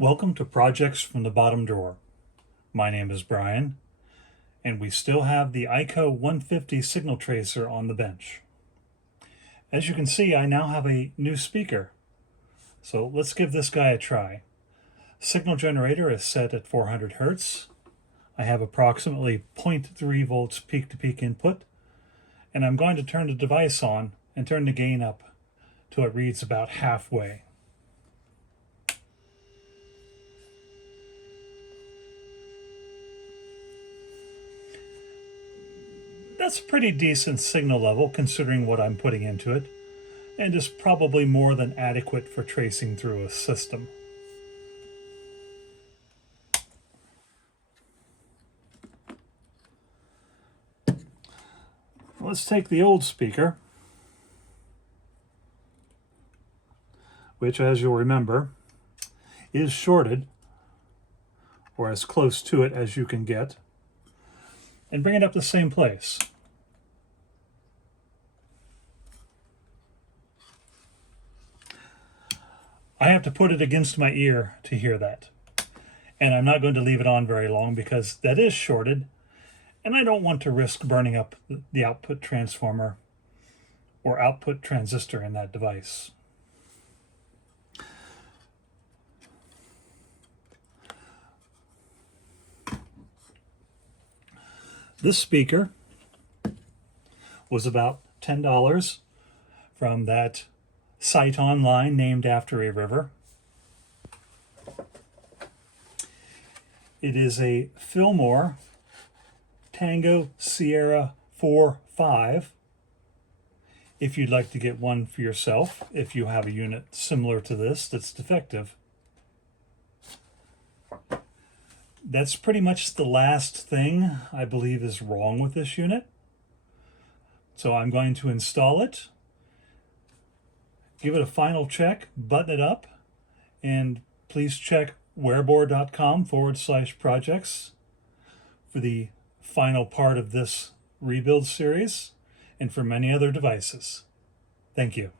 Welcome to Projects from the Bottom Drawer. My name is Brian, and we still have the EICO 150 signal tracer on the bench. As you can see, I now have a new speaker. So let's give this guy a try. Signal generator is set at 400 Hertz. I have approximately 0.3 volts peak-to-peak input, and I'm going to turn the device on and turn the gain up till it reads about halfway. That's a pretty decent signal level considering what I'm putting into it, and is probably more than adequate for tracing through a system. Let's take the old speaker, which, as you'll remember, is shorted, or as close to it as you can get, and bring it up the same place. I have to put it against my ear to hear that. And I'm not going to leave it on very long because that is shorted, and I don't want to risk burning up the output transformer or output transistor in that device. This speaker was about $10 from that site online named after a river. It is a Philmore TS45. If you'd like to get one for yourself, if you have a unit similar to this that's defective. That's pretty much the last thing I believe is wrong with this unit. So I'm going to install it, give it a final check, button it up, and please check wearboard.com/projects for the final part of this rebuild series and for many other devices. Thank you.